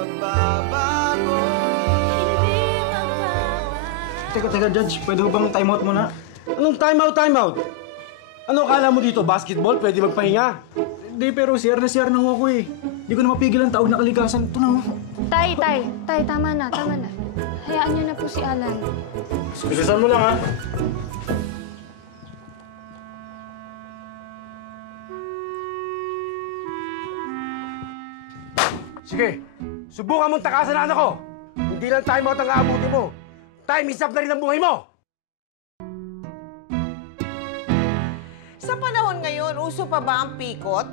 magbabago. Hindi magbabago. Teka, Judge. Pwede ko bang time out muna? Anong time out? Ano akala mo dito? Basketball? Pwede magpahinga? Hindi, pero CR na CR na ako eh. Hindi ko na mapigil ang taog na kalikasan. Ito na mo. Tay, tama na. Hayaan niyo na po si Alan. Skusisan mo lang, ha? Sige, subukan mong takasan ang anak ko. Hindi lang time out ang aabuti mo. Time is up na rin ang buhay mo. Sa panahon ngayon, uso pa ba ang pikot?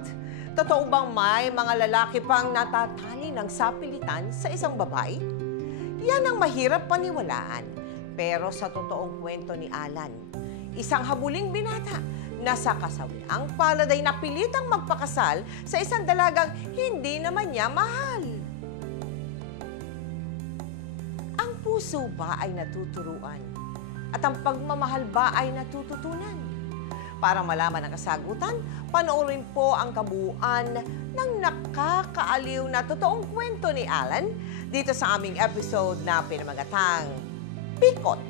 Totoo bang may mga lalaki pang natatali ng sapilitan sa isang babae? Yan ang mahirap paniwalaan. Pero sa totoong kwento ni Alan, isang habuling binata na sa kasawiang palad ay napilitang magpakasal sa isang dalagang hindi naman niya mahal. Ang puso ba ay natuturuan? At ang pagmamahal ba ay natututunan? Para malaman ang kasagutan, panoorin po ang kabuuan ng nakakaaliw na totoong kwento ni Alan dito sa aming episode na pinamagatang Pikot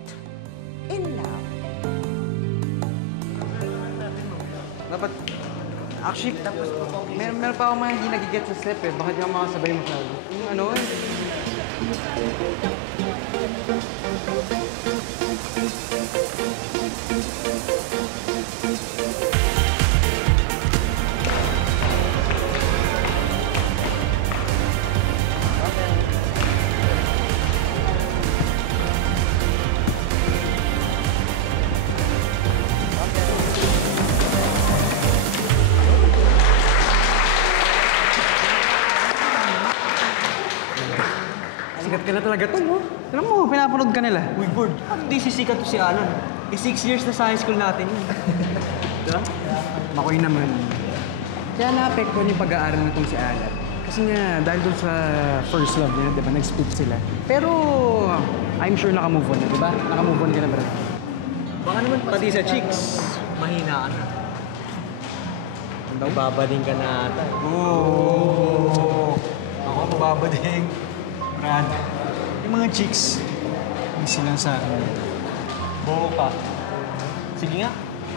in Love. Dapat, actually, meron pa akong mga hindi nagigit sa step eh. Baka di ako makasabay masyado. Yung ano eh. Sikat ka na talaga to, no? Alam mo, pinapanood ka nila. Uy, Gord, hindi sisikat to si Alan. 6 years na sa high school natin yun. Diba? Makoy naman. Kaya naapektuhan yung pag-aaral nitong si Alan. Kasi nga, dahil dun sa first love niya, di ba, nag-split sila. Pero, I'm sure naka-move on na, di ba? Naka-move on ka na, brad. Baka naman pati sa chicks, mahina ka na. Babading ka na ata. Oo. Ako mababading. Brad, yung mga chicks, hindi silang sa akin. Boho ka. Sige nga,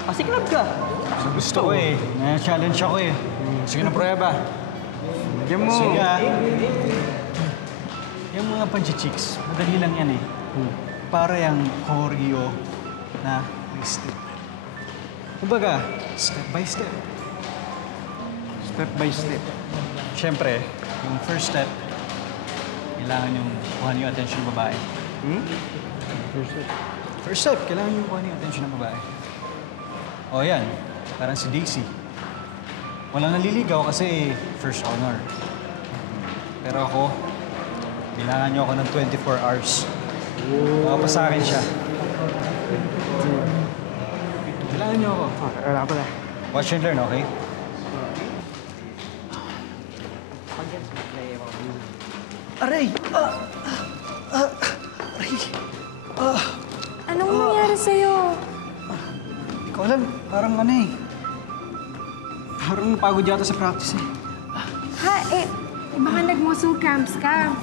pasiklab ka. Gusto ko eh. Na-challenge ako eh. Sige na, prueba. Bigyan mo. Sige ah. Yung mga panchi-chicks, madali lang yan eh. Para yung choreo na may step. Kumbaga, step by step. Step by step. Siyempre, yung first step, kailangan yung kuha niyo attention ng babae. First step, kailangan yung kuha niyo attention ng babae. O yan, parang si Daisy. Walang naliligaw kasi first honor. Pero ako, kailangan niyo ako ng 24 hours. Baka pa sa akin siya. Kailangan niyo ako. Wala pala. Watch and learn, okay? Aray! Aray! Anong nangyari sa'yo? Hindi ko alam. Parang ano eh. Parang napagod yata sa practice eh. Baka nag-muscle cramps ka.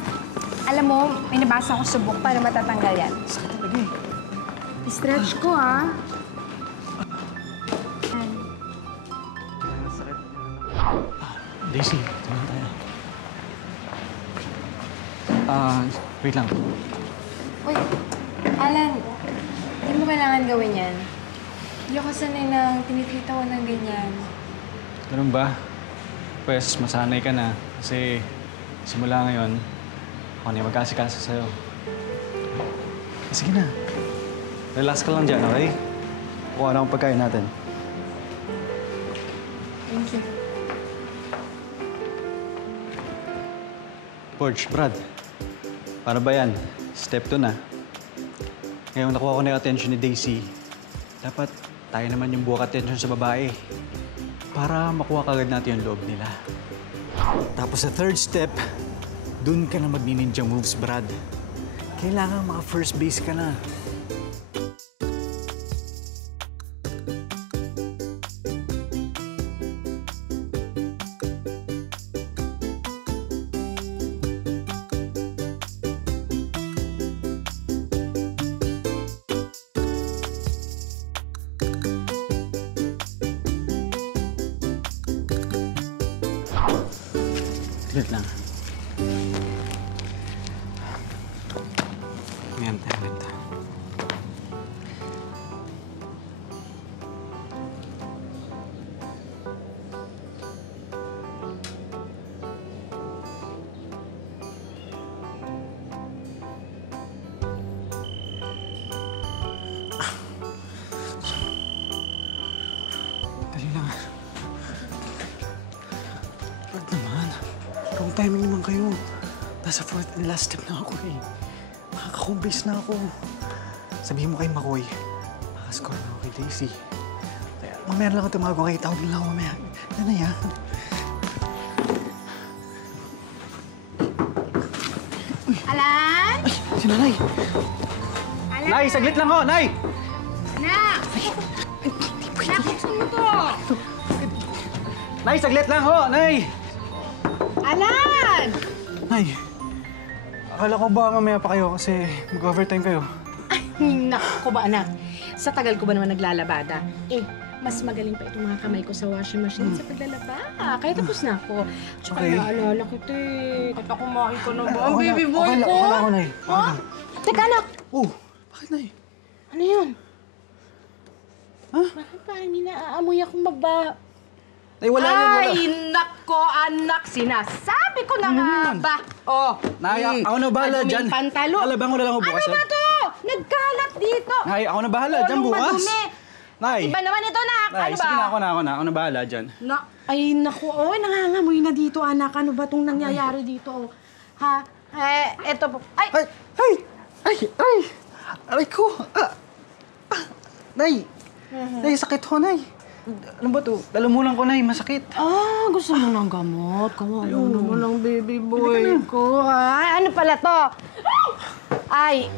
Alam mo, may nabasa ako sa book para matatanggal yan. Sakit talaga eh. I-stretch ko, ah. Yan. Daisy, tingnan tayo. Wait lang. Uy, Alan, hindi mo kailangan gawin yan. Hindi ako sanay na tinitreat ako ng ganyan. Ganun ba? Pues, masanay ka na. Kasi simula ngayon, ako na yung magkasikasa sa'yo. Sige na. Relax ka lang dyan, okay? Kuha na akong pagkain natin. Thank you. Porch, Brad. Para ba yan? Step 2 na. Ngayong nakuha ko na yung attention ni Daisy, dapat tayo naman yung buwak attention sa babae para makuha kagad natin yung loob nila. Tapos sa third step, dun ka na magni-ninja moves, Brad. Kailangan maka-first base ka na. Tigit lang. Ngayon tayo ulit. Dali lang. Wag naman. Wrong timing naman kayo. Nasa fourth and last step na ako eh. Makaka-home base na ako. Sabihin mo kay Makoy, makascore na ako kay Daisy. Kaya mamaya lang ako tumawag kay tawag lang ako mamaya. Nanay ha? Alan? Ay, si Nanay! Alan? Nay, saglit lang ho! Nay! Anak! Anak, buksan mo to! Nay, saglit lang ho! Nay! Alan! Nay, akala ko ba mamaya pa kayo kasi mag-overtime kayo. Ay, naku ba anak? Sa tagal ko ba naman naglalabada? Eh, mas magaling pa itong mga kamay ko sa washing machine sa paglalaba. Kaya tapos na ako. Tsaka Okay. naalala kita eh. Kahit ako kumain ko na ba? Ang Okay baby lang, boy okay lang, ko! okay lang ako, Nay. Okay Ha? lang. Teka anak! Oh, bakit Nay? Ano yun? Ha? Bakit parang may naaamoy akong magba... Nay, wala yun, wala. Ay, nako anak! Sinasabi ko na nga yun? ba? Oh, Nay, ako na bahala maduming dyan. pantalo. Lalabang ko na lang ako bukas. Ano ba to? Nagkalat dito. Nay, ako na bahala dyan Anong bukas. madumi? Nay, Iba naman ito, nak. Nay, Ano ba? sige na, ako na bahala dyan. Ay, naku, oh, nangangamoy na dito, anak. Ano ba itong nangyayari dito? Oh? Ha? Eto po. Ay! Ay! Ay! Ay! Ay! Aray ko! Nay! Nay, sakit ho, Nay. Ano ba to? Lalamunan ko, Nay. Masakit. Gusto mo ng gamot? Kawawa naman ang baby boy ko. Ano pala to? Ay!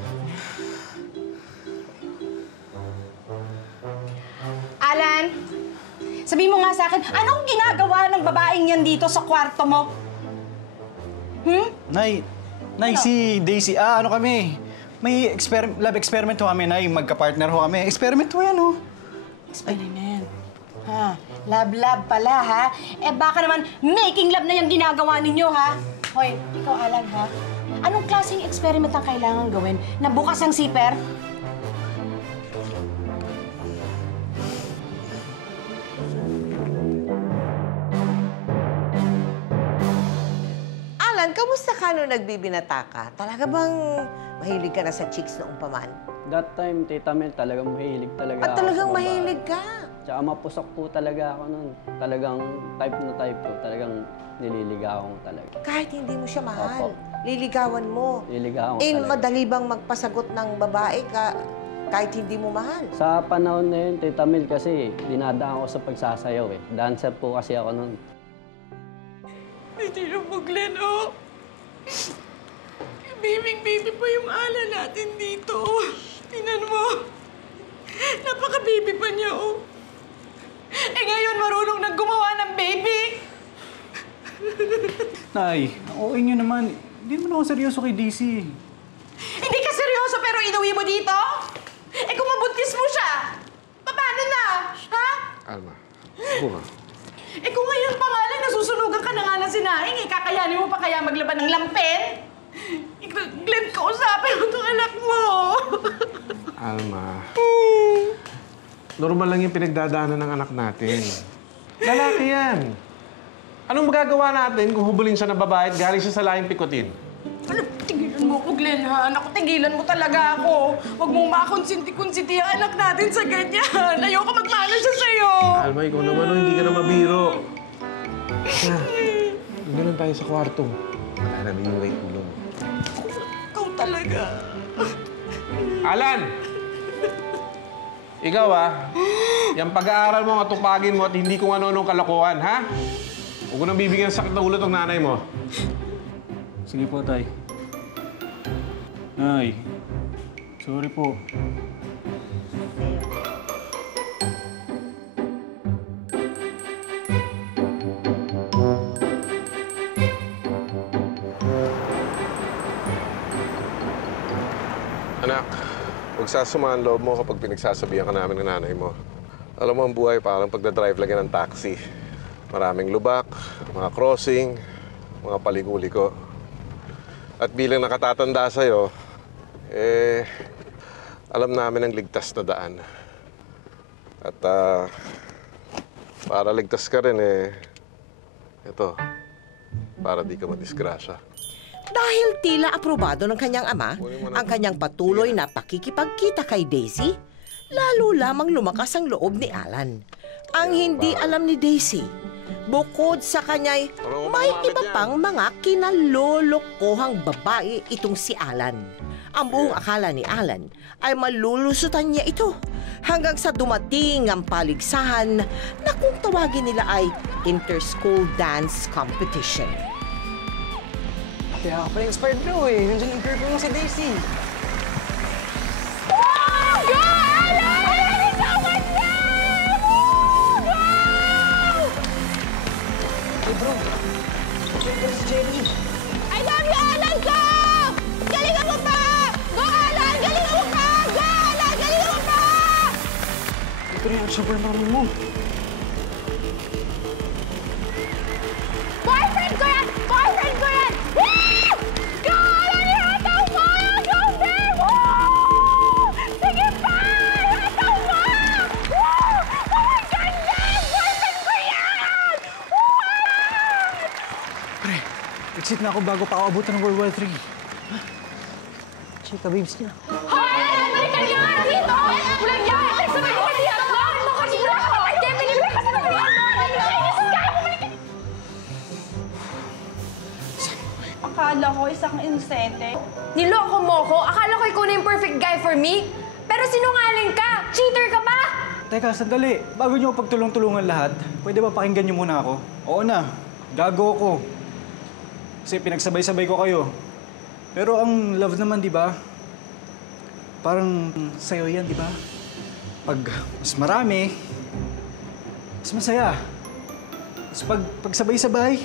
Alan! Sabihin mo nga sa akin, anong ginagawa ng babaeng yan dito sa kwarto mo? Nay, si Daisy, ano kami? May lab experiment ho kami, Nay. Magka-partner ho kami. Experiment ho yan, ho. Experiment. Ha? Lab pala, ha? Eh baka naman making lab na yung ginagawa ninyo, ha? Hoy, ikaw, Alan, ha? Anong klaseng experiment ang kailangan gawin? Na bukas ang zipper? Alan, kamusta ka nung nagbibinata ka? Talaga bang mahilig ka na sa chicks noong paman? That time, Tita Mel, talagang mahilig talaga At ako talagang sa babae. mahilig ka? Tsaka mapusok po talaga ako nun. Talagang type na type ko. Talagang nililigawan ko talaga. Kahit hindi mo siya mahal, Opo. liligawan mo. Nililigawan ko Eh, talaga. madali bang magpasagot ng babae kahit hindi mo mahal? Sa panahon na yun, Tita Mel, kasi dinadaan ko sa pagsasayaw eh. Dancer po kasi ako nun. Hindi na mo, Glenn, oh. Baby pa yung ala natin dito. Tingnan mo. Napaka-baby pa niya, oh. Eh ngayon, marunong nang gumawa ng baby. Nay, okay nyo naman. Hindi naman ako seryoso kay Daisy. Hindi ka seryoso pero inuwi mo dito? Eh kung mabuntis mo siya, paano na? Ha? Alma, buka. Eh kung ngayon pa nga lang nasusunugan ka na nga ng sinaing, eh kakayanin mo pa kaya maglaban ng lampen? Glenn, kausapin mo itong anak mo. Alma. Normal lang yung pinagdadaanan ng anak natin. Lalaki yan. Anong magagawa natin kung hubulin siya ng babae at galing siya sa lahing pikutin? Ano, tigilan mo ko, Glenn, ha? Anak ko, tigilan mo talaga ako. Huwag mong makonsinti-konsinti ang anak natin sa ganyan. Ayoko magmana siya sa'yo. Alma, ikaw naman, hindi ka na mabiro. Ganun tayo sa kwarto. Wala na rin yung ulo mo. Ikaw talaga. Alan! Ikaw, yung pag-aaral mo, matupagin mo at hindi kung ano-anong kalokohan, ha? Huwag ko nang bibigyan sakit ng ulo tong nanay mo. Sige po, Tay. Nay, sorry po. Anak, huwag sasama ang loob mo kapag pinagsasabihan ka namin ng nanay mo. Alam mo, ang buhay parang pagdadrive lang yan ng taxi. Maraming lubak, mga crossing, mga paliko-liko. At bilang nakatatanda sa'yo, alam namin ang ligtas na daan. At para ligtas ka rin ito, para di ka madisgrasya. Dahil tila aprobado ng kanyang ama ang kanyang patuloy na pakikipagkita kay Daisy, lalo lamang lumakas ang loob ni Alan. Ang hindi alam ni Daisy, bukod sa kanya'y may iba pang mga kinalolokohang babae itong si Alan. Ang buong akala ni Alan ay malulusutan niya ito hanggang sa dumating ang paligsahan na kung tawagin nila ay Inter-School Dance Competition. Kaya ako pa-inspired bro Nandiyan yung girl ko si Daisy. Hey bro, si Jenny. I love you, Alan ko! Galingan mo pa! Go, Alan! Galingan mo pa! Go, Alan! Galingan mo pa! Ito rin ang super mami mo. Boyfriend ko yan! Boyfriend ko yan! Woo! Go, Alan! Ihataw mo! Go there! Woo! Sige pa! Ihataw mo! Woo! Oh my goodness! Boyfriend ko yan! Pre, exit na ako bago pa ako abutan ng World War III. Chika, babes niya. Hoy! Balikan niyo nga dito! Walang yan! Sabay ko na yan! Bakit mo kasi na ako? Ay, Demi, libre ka sa mga yan! Chinese guy! Bumalik! Akala ko isang inosente. Niloko mo ko? Akala ko ikaw na yung perfect guy for me? Pero sinungaling ka! Cheater ka pa! Teka, sandali. Bago niyo pagtulong-tulungan lahat, pwede ba pakinggan niyo muna ako? Oo na, gago ko. Kasi pinagsabay-sabay ko kayo. Pero ang love naman, di ba? Parang sayo yan, di ba? Pag mas marami, mas masaya. Pag sabay-sabay,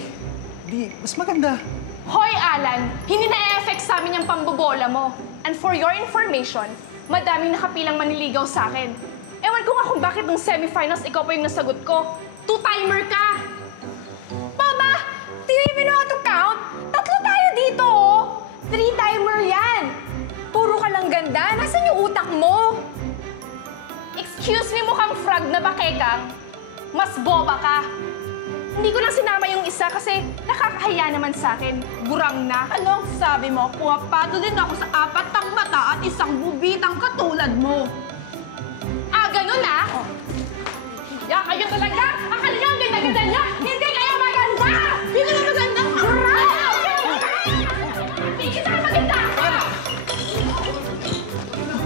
di mas maganda. Hoy, Alan! Hindi na-effect sa amin yung pambobola mo. And for your information, madaming nakapilang maniligaw sa akin. Ewan ko nga kung bakit nung semifinals ikaw pa yung nasagot ko. Two-timer ka! Baba! Do you even know how to count? Tatlo tayo dito, oh! Three-timer yan! Puro ka lang ganda. Nasaan yung utak mo? Excuse me, mukhang frog na bakeka. Mas boba ka. Hindi ko lang sinama yung isa kasi nakakahiya naman sa akin. Gurang na. Ano ang sabi mo? Puwapato din ako sa apat ng mata at isang bubitang katulad mo. Ah, ganun ah? Ya, kayo talaga? Akala niyo ang ganda-ganda niyo? Hindi kayo maganda! Hindi na maganda! Hindi kita maganda!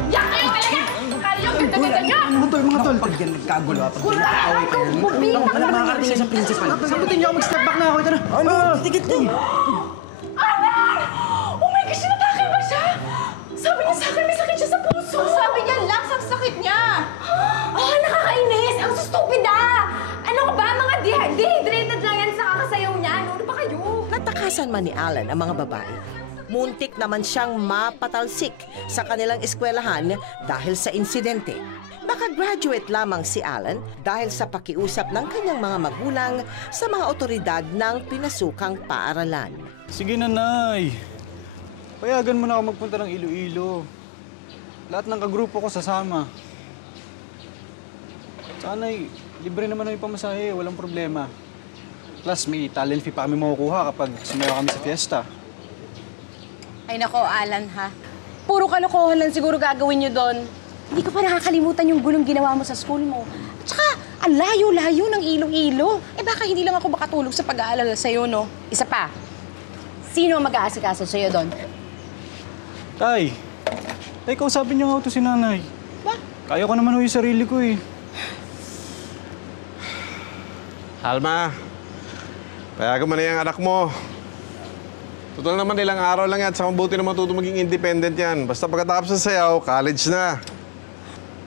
Ya, kayo talaga! Akala niyo ang ganda-ganda niyo? Mga tol, pag yan nagkagulo, pag nag-aaway kayo, wala makakarating sa principal. Sabutin niyo ako, mag-step back na ako. Ito na. Ano? Tigit na. Anak! Oh my gosh, natake ba siya? Sabi niya sa akin, may sakit siya sa puso. Sabi niya, lakas ang sakit niya. Oh, nakakainis! Ang stupid ah! Ano ka ba? Mga dehydrated lang yan sa kakasayaw niya. Ano pa kayo? Natakasan man ni Alan ang mga babae. Muntik naman siyang mapatalsik sa kanilang eskwelahan dahil sa insidente. Makagraduate lamang si Alan dahil sa pakiusap ng kanyang mga magulang sa mga otoridad ng pinasukang paaralan. Sige, nanay. Payagan mo na ako magpunta ng Iloilo. Lahat ng kagrupo ko sasama. Sana'y libre naman yung pamasahe, walang problema. Plus, may talent fee pa kami makukuha kapag sumayaw kami sa fiesta. Ay nako, Alan ha. Puro kalokohan lang siguro gagawin niyo doon. Hindi ko pa nakakalimutan yung gulong ginawa mo sa school mo. At saka, ang layo-layo ng Iloilo. Eh baka hindi lang ako makatulog sa pag-aalala sa'yo, no? Isa pa, sino ang mag-aasikaso sa'yo doon? Tay, kausapin niyo nga ito si nanay. Ba? Kaya ko naman yung sarili ko eh. Alma, payagan mo na yung anak mo. Total naman ilang araw lang yan, saka mabuti na matuto maging independent yan. Basta pagkatapos sa sayaw, college na.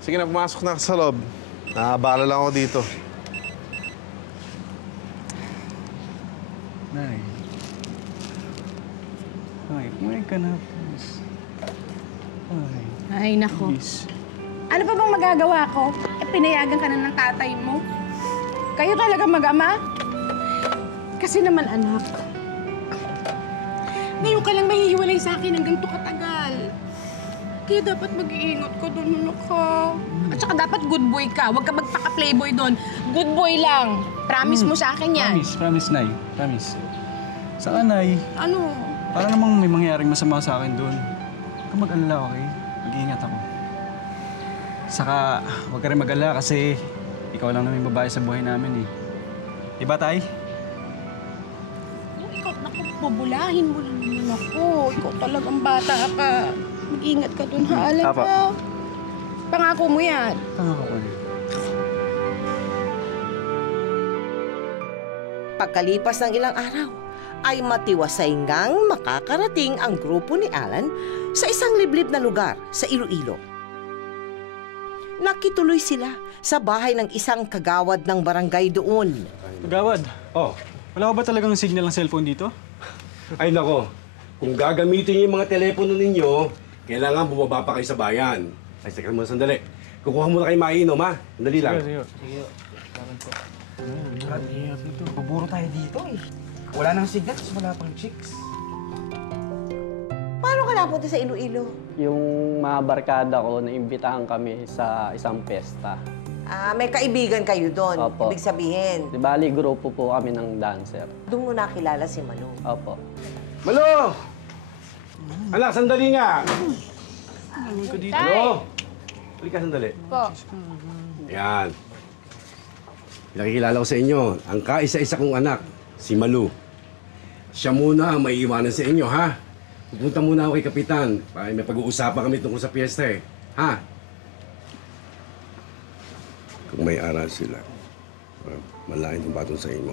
Sige na, pumasok na ka sa loob. Nakabala lang ako dito. Nay. Nay, kumain ka na, please. Ay nako. Please. Ano pa bang magagawa ko? Eh, pinayagan ka na ng tatay mo. Kayo talaga mag-ama? Kasi naman, anak, ngayon ka lang mahihiwalay sa akin ng ganito katagal. Kaya dapat mag-iingat ka doon, anak ka. At saka dapat good boy ka. Huwag ka magpaka-playboy doon. Good boy lang. Promise mo sa akin yan. Promise, Nay. Promise. Saka, Nay, Ano? para namang may mangyayaring masama sa akin doon. Huwag ka mag-alala, okay? Mag-iingat ako. Saka, huwag ka rin mag-alala kasi ikaw lang naman yung babae sa buhay namin eh. Diba, Tay? Ikaw, naku, bubulahin mo lang naman ako. Ikaw talagang bata ka. Mag-ingat ka doon, ha? Alam Apa. ka. Pangako mo yan. Tama ko. Pagkalipas ng ilang araw, ay matiwasay ngang makakarating ang grupo ni Alan sa isang liblib na lugar sa Iloilo. Nakituloy sila sa bahay ng isang kagawad ng barangay doon. Gawad, wala ka ba talagang signal ng cellphone dito? Ay nako, kung gagamitin yung mga telepono ninyo, kailangan bumaba pa kayo sa bayan. Ay, saka mo sandali. Kukuha muna kayo mainom, ha? Sandali lang. Sige. Buburo tayo dito eh. Wala nang signal, tapos wala pang chicks. Paano ka napunta sa Iloilo? Yung mga barkada ko, naimbitahan kami sa isang pesta. May kaibigan kayo doon. Opo. Ibig sabihin, Di bali, grupo po kami ng dancer. doon mo nakilala si Manu. Opo. Malo! Anak, sandali nga! Malo! Halika sandali. Po. Yan. Pinakikilala ko sa inyo, ang kaisa-isa kong anak, si Malu. Siya muna ang maiiwanan sa inyo, ha? Pupunta muna ako kay Kapitan para may pag-uusapan kami tungkol sa piyesta, eh. Ha? Kung may aral sila, malain yung baton sa inyo.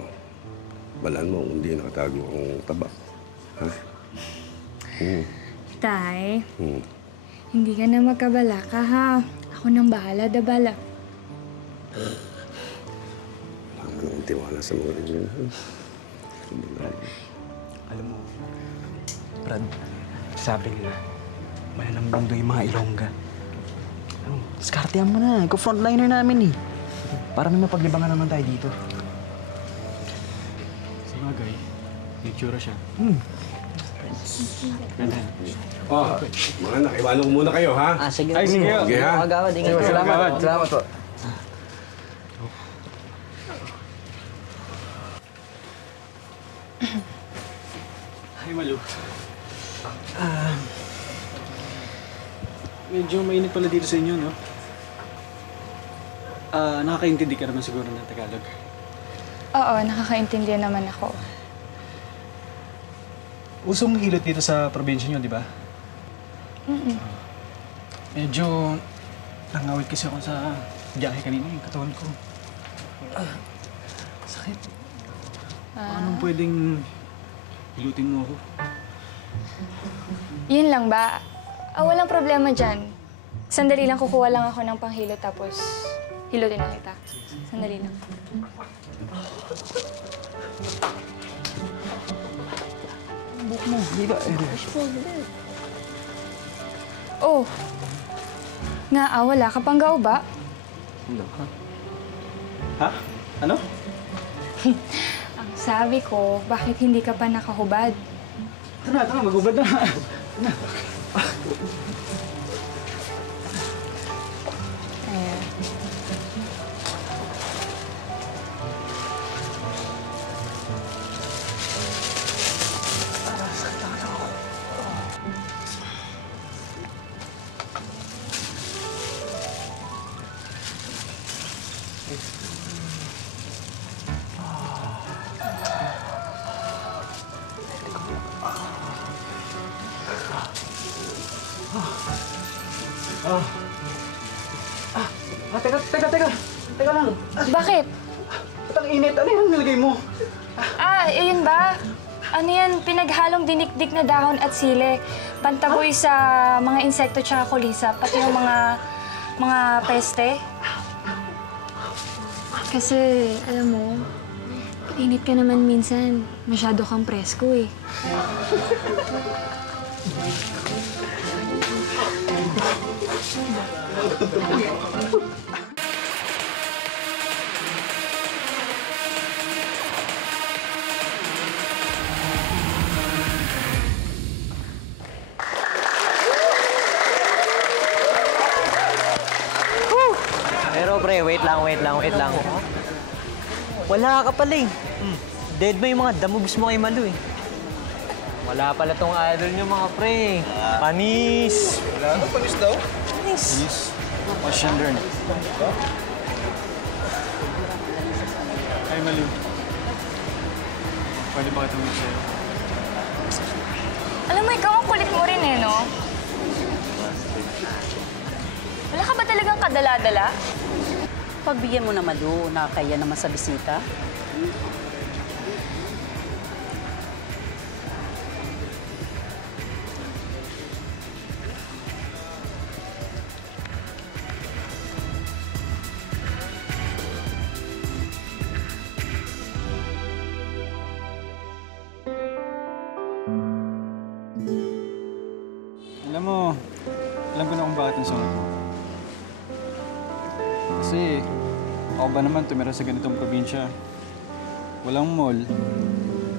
Balaan mo kung hindi nakatago ang tabak. Ha? Tay, hindi ka na magkabala ka, ha? Ako nang bahala, dabala. Wala ka nang tiwala sa mga rin yun. Alam mo, Brad, sabi nila, malalambong doon yung mga Ilongga. Diskartehan mo na. Ikaw frontliner namin eh. Para may mapaglibangan naman tayo dito. Sa bagay, may tsura siya. Mga anak, iwanan ko muna kayo, ha? Sige. Ay, sige. Sige, ha? Magawad, ingat kayo. Salamat po. Hi, Malu. Medyo mainit pala dito sa inyo, no? Nakakaintindi ka naman siguro ng Tagalog. Oo, nakakaintindihan naman ako. Usong hilot dito sa probinsya nyo, di ba? Medyo nangawit kasi ako sa biyahe kanina, yung katawan ko. Sakit. Anong pwedeng hilutin mo ako? Yun lang ba? Walang problema dyan. Sandali lang, kukuha lang ako ng panghilot tapos hilutin na kita. Sandali lang. Buk mo, di ba? Oh! Nga, wala ka pang ba? Ha? Ano? Ang sabi ko, bakit hindi ka pa nakahubad? Tara, magubad na. Ayan. Teka lang. Bakit? Ba't ang init? Ano yung nilagay mo? Yun ba? Ano yan? Pinaghalong dinikdik na dahon at sili. Pantaboy sa mga insekto tsaka kulisa, pati yung mga peste. Kasi, alam mo, init ka naman minsan. Masyado kang presko eh. wait lang. Wala ka pala eh. Dead ba yung mga damugs mo kay Malu eh? Wala pala tong idol niyo mga pre. Panis! Wala na, panis daw. Panis. Watch and learn. Ay, Malu. Pwede ba katulog sa'yo? Alam mo, ikaw ang kulit mo rin eh, no? Wala ka ba talagang kadala-dala? Pagbigyan mo na Malu, nakakaya naman sa bisita. Alam ko na kung bakit ang sunod mo. Kasi, ako ba naman tumira sa ganitong probinsya? Walang mall,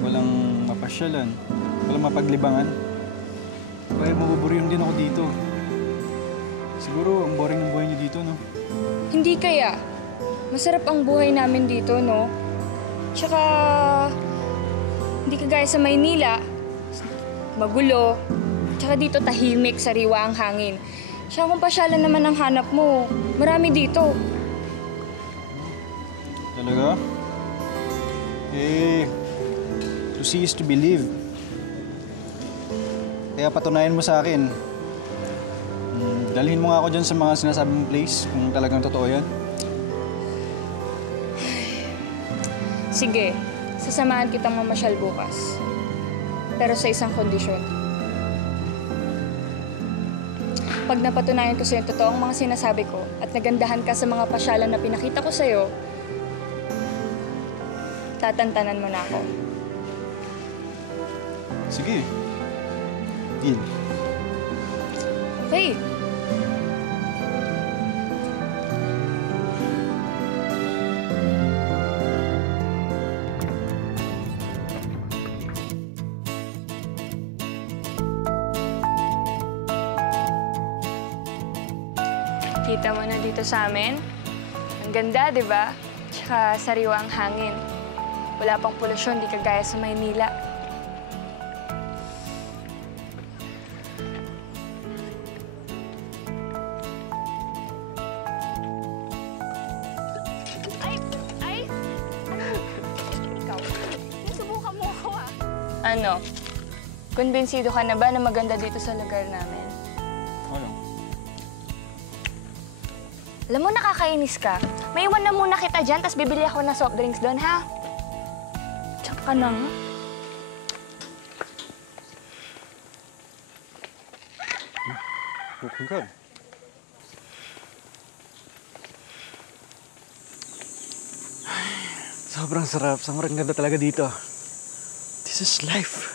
walang mapasyalan, walang mapaglibangan. Kaya mabuburyong din ako dito. Siguro, ang boring ng buhay niyo dito, no? Hindi kaya. Masarap ang buhay namin dito, no? Tsaka, hindi kagaya sa Maynila. Magulo. Tsaka dito tahimik, sariwa ang hangin. Tsaka kung pasyalan naman ang hanap mo, marami dito. Talaga? To see is to believe. Kaya patunayan mo sa akin. Dalhin mo nga ako dyan sa mga sinasabi mong place, kung talagang totoo yan. Sige, sasamahan kitang mamasyal bukas. Pero sa isang kondisyon. Pag napatunayan ko sa'yo totoong mga sinasabi ko at nagandahan ka sa mga pasyalan na pinakita ko sa'yo, tatantanan mo na ako. Sige. Deal. Okay. Kita mo na dito sa amin. Ang ganda, di ba? Tsaka sariwa ang hangin. Wala pang polusyon, di kagaya sa Maynila. Ikaw, subukan mo ako ah. Ano? Kumbinsido ka na ba na maganda dito sa lugar namin? Ano? Alam mo, nakakainis ka. May iwan na muna kita dyan, tapos bibili ako ng soft drinks doon, ha? Tsaka ka na, ha? Looking good. Sobrang sarap. Sobrang ganda talaga dito. This is life.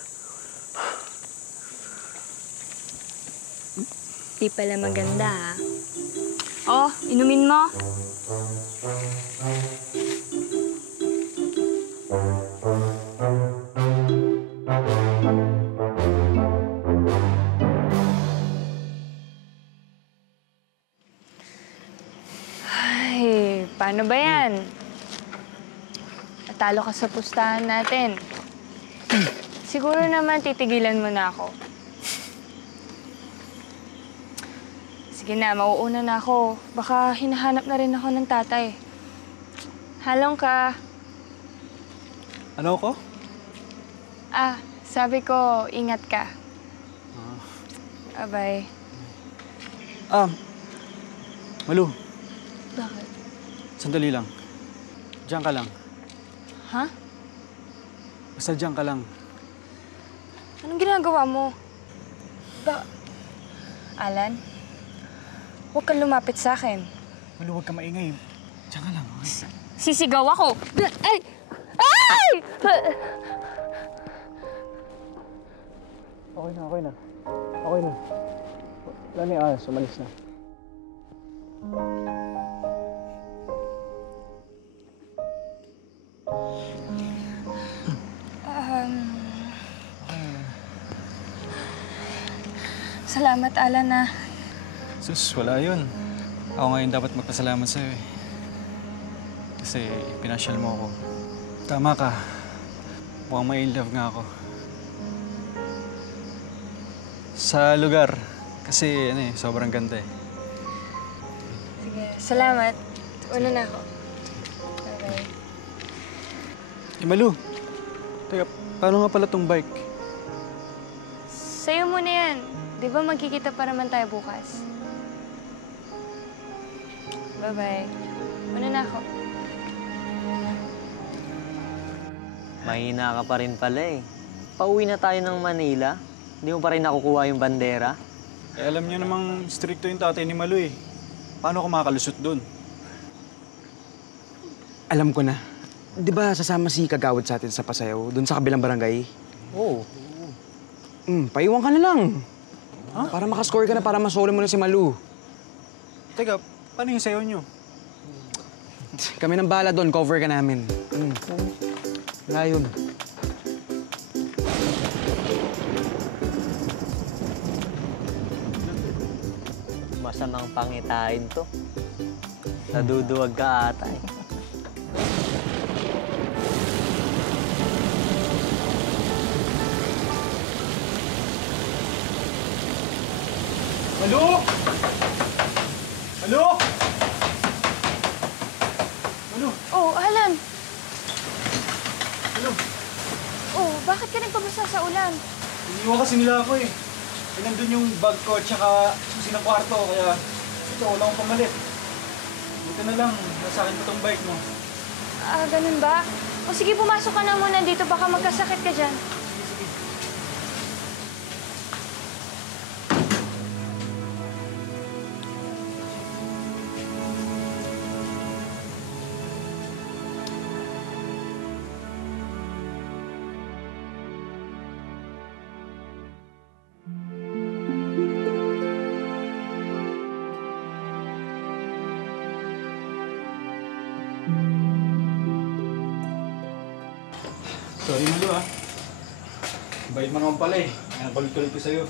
Di pala maganda, ha? Oh, inumin mo. Ay, paano ba yan? Natalo ka sa pustahan natin. Siguro naman titigilan mo na ako. Sige na, mauuna na ako. Baka hinahanap na rin ako ng tatay. Halong ka. Ano ko? Ah, sabi ko, ingat ka. Bye. Malu, Bakit? sandali lang. Diyan ka lang. Ha? Basta diyan ka lang. Anong ginagawa mo? Alan? Huwag kang lumapit sa akin. Malu, huwag ka maingay. Diyan ka lang, okay? Sisigaw ako! Ay! Ay! Okay na. Okay na. Wala na yung ayos, umalis na. Salamat, Alan, ah. Sus, wala yun. Ako ngayon dapat magpasalamat sa'yo eh. kasi pinasyal mo ako. Tama ka. Mukhang may in love nga ako. Sa lugar. Kasi sobrang ganda eh. Sige, salamat. Una na ako. Bye-bye. Malu, teka, paano nga pala tong bike? Sa'yo muna yan. Di ba magkikita pa naman tayo bukas? Bye-bye. Una na ako. Mahina ka pa rin pala eh. Pauwi na tayo ng Manila. Hindi mo pa rin nakukuha yung bandera. Eh, alam niyo namang stricto yung tatay ni Malu eh. Paano ako makakalusot doon? Alam ko na. Di ba sasama si Kagawad sa atin sa pasayaw, doon sa kabilang barangay? Oo. Paiwan ka na lang. Huh? Para makascore ka na, para masolo mo na si Malu. Teka, paano yung sayaw niyo? Kami ng bala doon, cover ka namin. Wala yun. Masamang pangitain to. Naduduwag ka ata eh. Malu! Malu! Malu! Oh, Alan! Malu! Oh, bakit ka nagpabasa sa ulan? Iniwan kasi nila ako eh. Nandun yung bag ko at saka susi ng kwarto, kaya ito, wala akong pamalit. Buti na lang, nasa akin pa tong bike mo. Ah, ganun ba? O sige, pumasok ka na muna dito, baka magkasakit ka dyan. Sorry, Malu ah. Bait mo naman pala eh. Ang kulit-kulit ko sa'yo.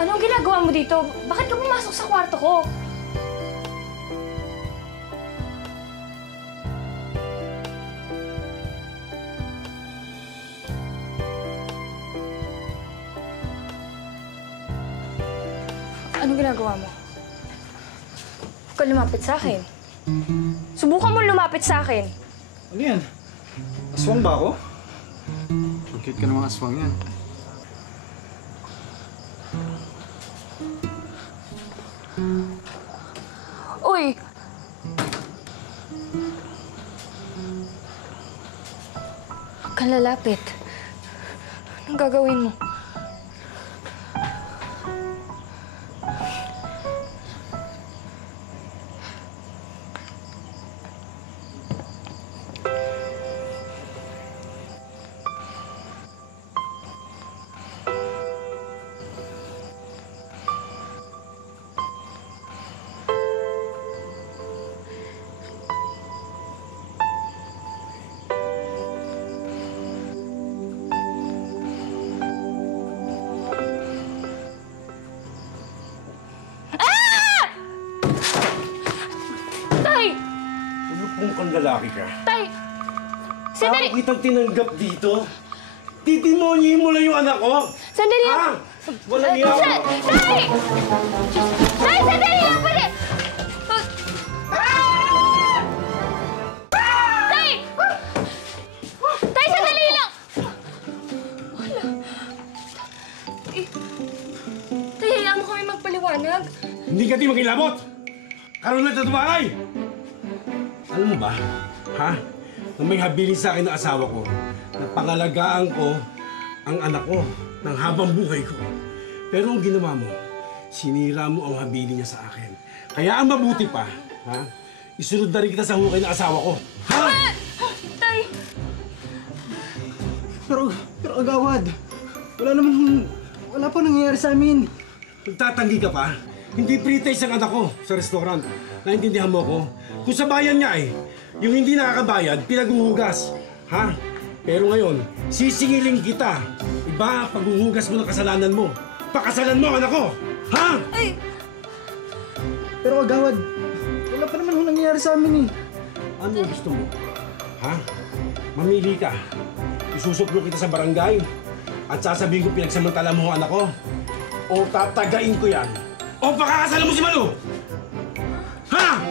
Anong ginagawa mo dito? Bakit ka pumasok sa kwarto ko? Anong ginagawa mo? Huwag ka lumapit sa akin. Subukan mo lumapit sa akin. Ano yan? Aswang ba ako? Ang cute ka namang aswang yan. Uy! Huwag kang lalapit. Anong gagawin mo? Mukhang lalaki ka. Tay! Sandali! Ako kitang tinanggap dito. Titimonyin mo lang yung anak ko. Sandali lang! Ha? Walang iya. Tay! Tay, sandali lang pala! Tay! Tay, sandali lang! Wala. Tay, hayaan mo kami magpaliwanag. Hindi ka di makilabot. Karoon na ito tumakay. Alam mo ba, ha? Nang may habilin sa akin ng asawa ko, napangalagaan ko ang anak ko ng habang buhay ko. Pero ang ginawa mo, sinira mo ang habilin niya sa akin. Kaya ang mabuti pa, ha? Isunod na rin kita sa hukay ng asawa ko. Ha? Tay! Pero Agawad, wala pa nangyayari sa amin. Nagtatanggi ka pa? Hindi pre-taste ang anak ko sa restaurant. Naintindihan mo ko? Kung sa bayan niya yung hindi nakakabayad, pinaghuhugas. Ha? Pero ngayon, sisingilin kita. Iba, paghuhugas mo ng kasalanan mo. Pakasalan mo ang anak ko! Ha? Ay! Pero Kagawad, wala pa naman nangyayari sa amin eh. Ano gusto mo? Ha? Mamili ka. Isusuklo kita sa barangay at sasabihin ko pinagsamantala mo ang anak ko. O tatagain ko yan. O pakakasalan mo si Malu! Ha?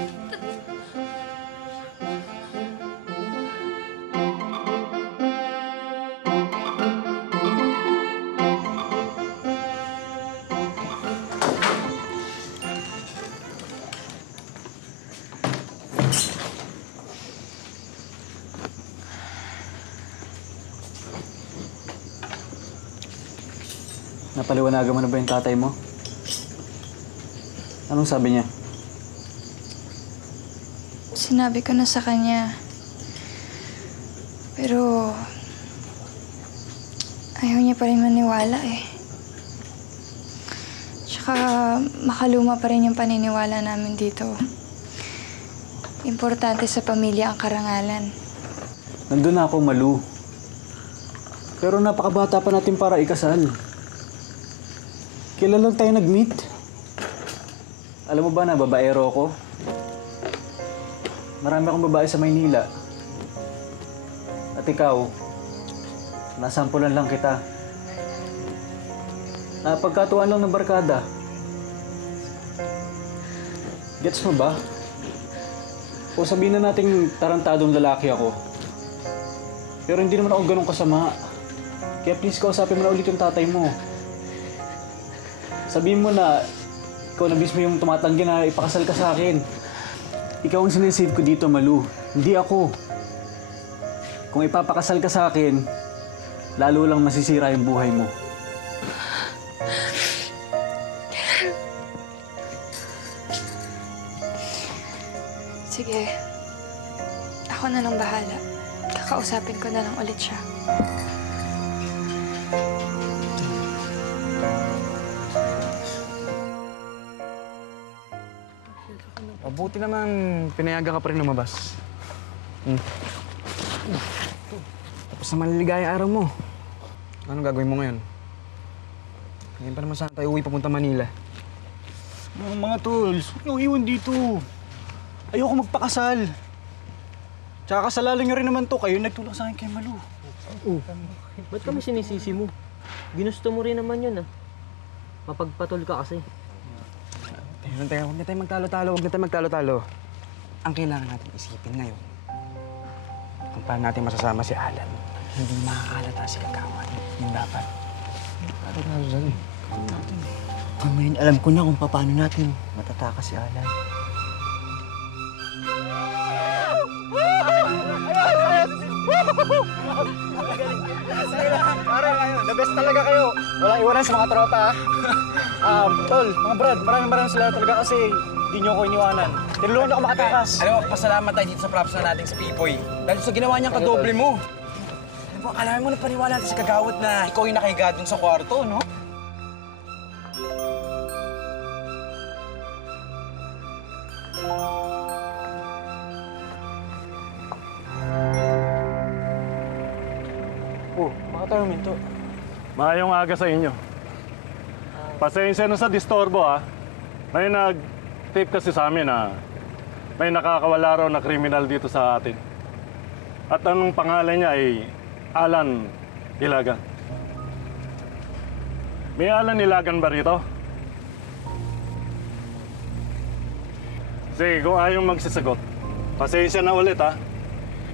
Napaliwanagan mo na ba yung tatay mo? Anong sabi niya? Sinabi ko na sa kanya. Pero ayaw niya pa rin maniwala eh. Tsaka makaluma pa rin yung paniniwala namin dito. Importante sa pamilya ang karangalan. Nandun na ako, Malu. Pero napakabata pa natin para ikasal. Kailan lang tayo nag-meet? Alam mo ba na babaero ako? Marami akong babae sa Maynila. At ikaw, nasampulan lang kita. Napagkatuan lang ng barkada. Gets mo ba? O sabihin na nating tarantadong lalaki ako. Pero hindi naman ako ganun kasama. Kaya please kausapin mo na ulit yung tatay mo. Sabihin mo na ikaw na mismo yung tumatanggi na ipakasal ka sa akin. Ikaw ang sinisave ko dito, Malu. Hindi ako. Kung ipapakasal ka sa akin, lalo lang masisira yung buhay mo. Sige. Ako na lang bahala. Kakausapin ko na lang ulit siya. Mabuti naman, pinayagan ka pa rin lumabas. Tapos na maliligayang araw mo. Anong gagawin mo ngayon? Ngayon pa naman saan tayo uwi papunta Manila? Mga tools, huwag niyo iwan dito. Ayoko magpakasal. Tsaka kasalanan niyo rin naman to. Kayo nagtulak sa akin kay Malu. Ba't kami sinisisi mo? Ginusto mo rin naman yun, ah. Mapagpatol ka kasi. Teka, huwag na tayo magtalo-talo. Ang kailangan natin isipin ngayon, kung paano natin masasama si Alan, hindi makakalata si Kagawad. Yung dapat. Para na dyan eh. Ngayon alam ko na kung paano natin matatakas si Alan. Pare, the best talaga kayo. Walang iwanan sa mga tropa, ha? Tol, mga brad, maraming sila talaga kasi hindi niyo ako iniwanan. Tinulungan niyo ako makatakas. Alam mo, pasalamat tayo dito sa props na nating si Pipoy. Dahil sa ginawa niyang kadoble mo. Alam mo, alam mo na paniwala natin sa Kagawad na ikaw yung nakahiga dun sa kwarto, no? Oh, baka tayo minto. Maayong aga sa inyo. Pasensya na sa disturbo, ha. May nag-tape kasi sa amin na may nakakawala raw na kriminal dito sa atin. At anong pangalan niya ay Alan Ilagan. May Alan Ilagan ba rito? Sige, kung ayaw magsisagot, pasensya na ulit, ha.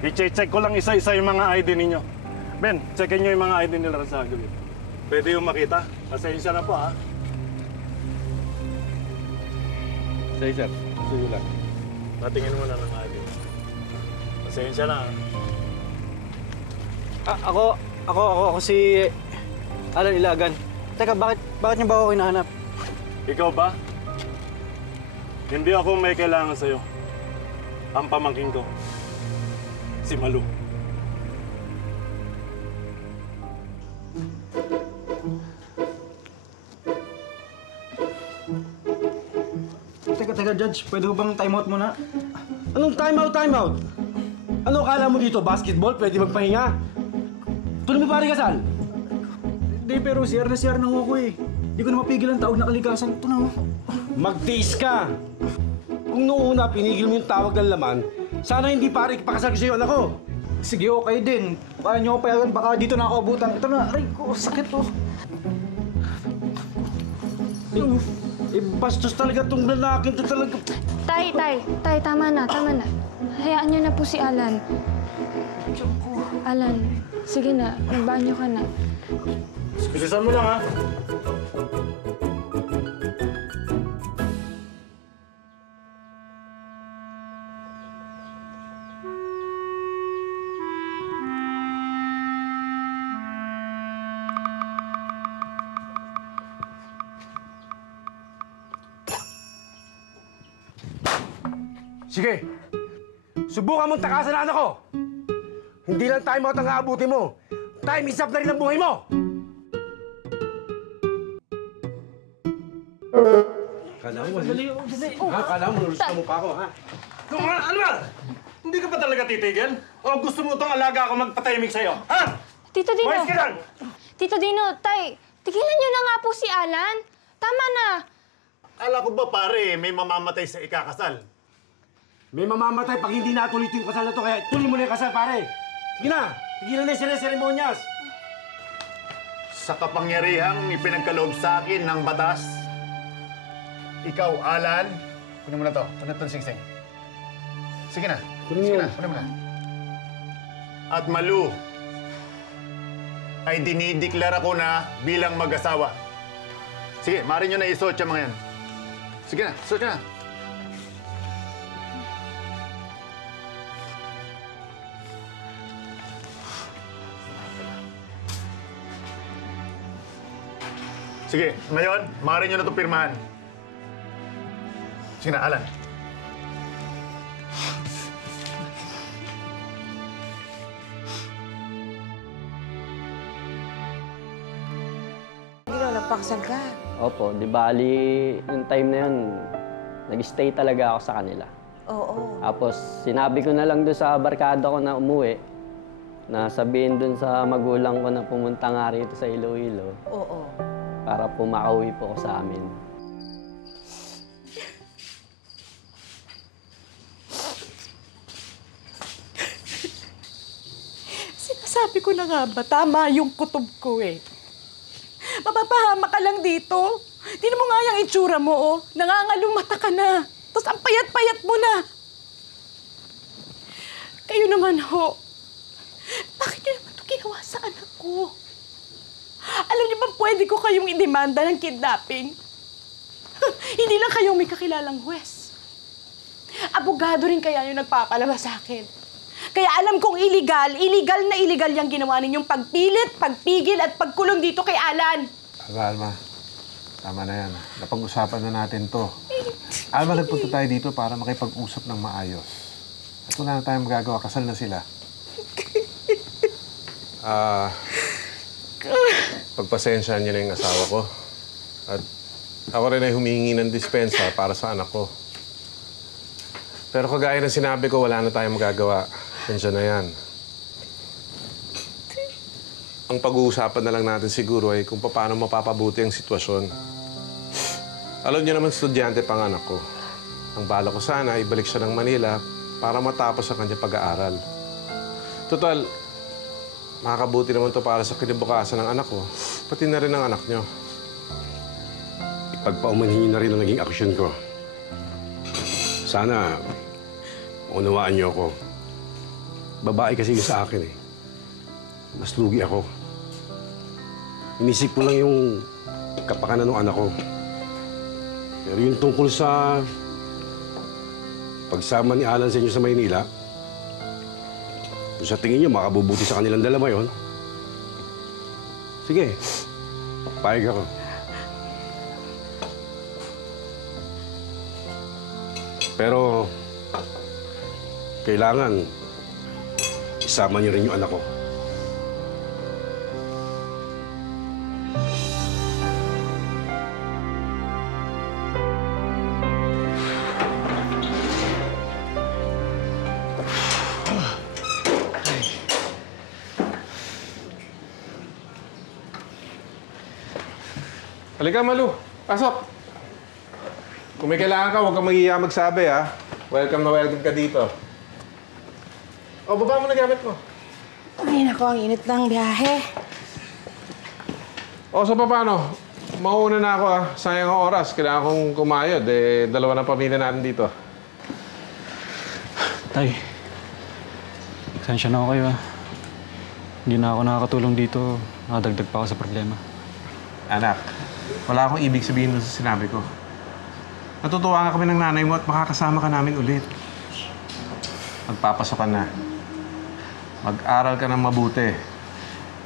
I-check ko lang isa-isa yung mga ID ninyo. Ben, checkin nyo yung mga ID nila sa gawin. Pwede yung makita. Pasensya na po, ha. Sige, sir. Sige lang. Patingin mo na ng ID. Pasensya na, ha. Ako si Alan Ilagan. Teka, bakit niyo ba ako hinahanap? Ikaw ba? Hindi ako may kailangan sa'yo. Ang pamangkin ko, si Malu. teka, Judge. Pwede ho bang time out muna? Anong time out? Ano akala mo dito? Basketball? Pwede magpahinga? Tuloy mo pare kasal? Hindi, pero CR na CR na ho ako eh. Hindi ko na mapigil ang tawag na kalikasan. Ito na ho. Magtiis ka! Kung noong una pinigil mo yung tawag ng laman, sana hindi pare ipakasal ko sa'yo anak ko. Sige, okay din. Paano nyo ako payagan? Baka dito na ako abutan. Ito na, aray ko, sakit to. Bastos talaga tong lalaking to talaga. Tay, tama na. Hayaan niyo na po si Alan. Alan, sige na, magbanyo ka na. Bilisan mo lang, ha? Sige, subukan mong takasan ang anak ko. Hindi lang time out ang aabuti mo. Time is up na rin ang buhay mo! Kala mo, kala mo, nalusta mo pa ako, ha? Ano ba? Hindi ka pa talaga titigil? O gusto mo itong alaga ako magpatahimik sa'yo? Ha? Tito Dino! Boys ka lang! Tito Dino, tay, tigilan niyo na nga po si Alan. Tama na. Ala ko ba pare, may mamamatay sa ikakasal? May mamamatay pag hindi natuloy ito yung kasal na to, kaya tuloy mo na yung kasal, pare! Sige na! Tigilan na yung seremonyas! Sa kapangyarihang ipinagkaloob sa akin ng batas, ikaw, Alan, kunin mo na to. Kunin mo singsing. Sige na. Sige na, kunin mo na. At Malu, ay dinideklara ko na bilang mag-asawa. Sige, maaari nyo na isuot yung mga yan. Sige na, suot na. Sige, ngayon, maaari nyo na ito pirmahan. Sige na, Alan. Napakasal ka. Opo, di bali, yung time na yun, nag-stay talaga ako sa kanila. Oo. Tapos, sinabi ko na lang doon sa barkada ko na umuwi, na sabihin doon sa magulang ko na pumunta nga rito sa Iloilo. Oo. Para po makauwi po ko sa amin. Sinasabi ko na nga ba, tama yung kutob ko eh. Mapapahama ka lang dito. Tingnan mo nga yung itsura mo, oh. Nangangalumata ka na. Tapos ang payat-payat mo na. Kayo naman, ho. Bakit nyo naman ito ginawa sa anak ko? Alam niyo ba pwede ko kayong idemanda ng kidnapping? Hindi lang kayong may kakilalang huwes. Abogado rin kaya yung nagpapalabas sa akin. Kaya alam kong illegal na illegal yung ginawa ninyong pagpilit, pagpigil at pagkulong dito kay Alan. Alma, tama na yan. Napag-usapan na natin to. Alma, nagpunta tayo dito para makipag-usap ng maayos. At wala na tayong magagawa, kasal na sila. Pagpasensyahan niyo na yung asawa ko. At ako rin ay humingi ng dispensa para sa anak ko. Pero kagaya ng sinabi ko, wala na tayong magagawa. Tensya na yan. Ang pag-uusapan na lang natin siguro ay kung paano mapapabuti ang sitwasyon. Alam niyo naman, estudyante pang anak ko. Ang bala ko sana, ibalik siya ng Manila para matapos ang kanyang pag-aaral. Total, makakabuti naman to para sa kinabukasan ng anak ko, pati na rin ang anak niyo. Ipagpaumanhin niyo na rin ang naging aksyon ko. Sana, unawaan niyo ako. Babae kasi yun sa akin eh. Mas lugi ako. Inisip ko lang yung kapakanan ng anak ko. Pero yung tungkol sa pagsama ni Alan sa inyo sa Maynila, kung sa tingin niyo makabubuti sa kanilang dalawa yun, sige, payag ako. Pero, kailangan isama niyo rin yung anak ko. Halika, Malu. Pasok. Kung may kailangan ka, huwag kang mahihiya magsabi, ha? Welcome na welcome ka dito. O, baba mo na gamit mo. Ay, naku, ang init ng biyahe. O, so paano? Mauna na ako, ha? Sayang ang oras. Kailangan kong kumayod. Dalawa ng pamilya natin dito. Tay, pasensya na ako kayo, ha. Hindi na ako nakakatulong dito. Nakadagdag pa ako sa problema. Anak, wala akong ibig sabihin doon sa sinabi ko. Natutuwa nga kami ng nanay mo at makakasama ka namin ulit. Magpapasok ka na. Mag-aral ka ng mabuti.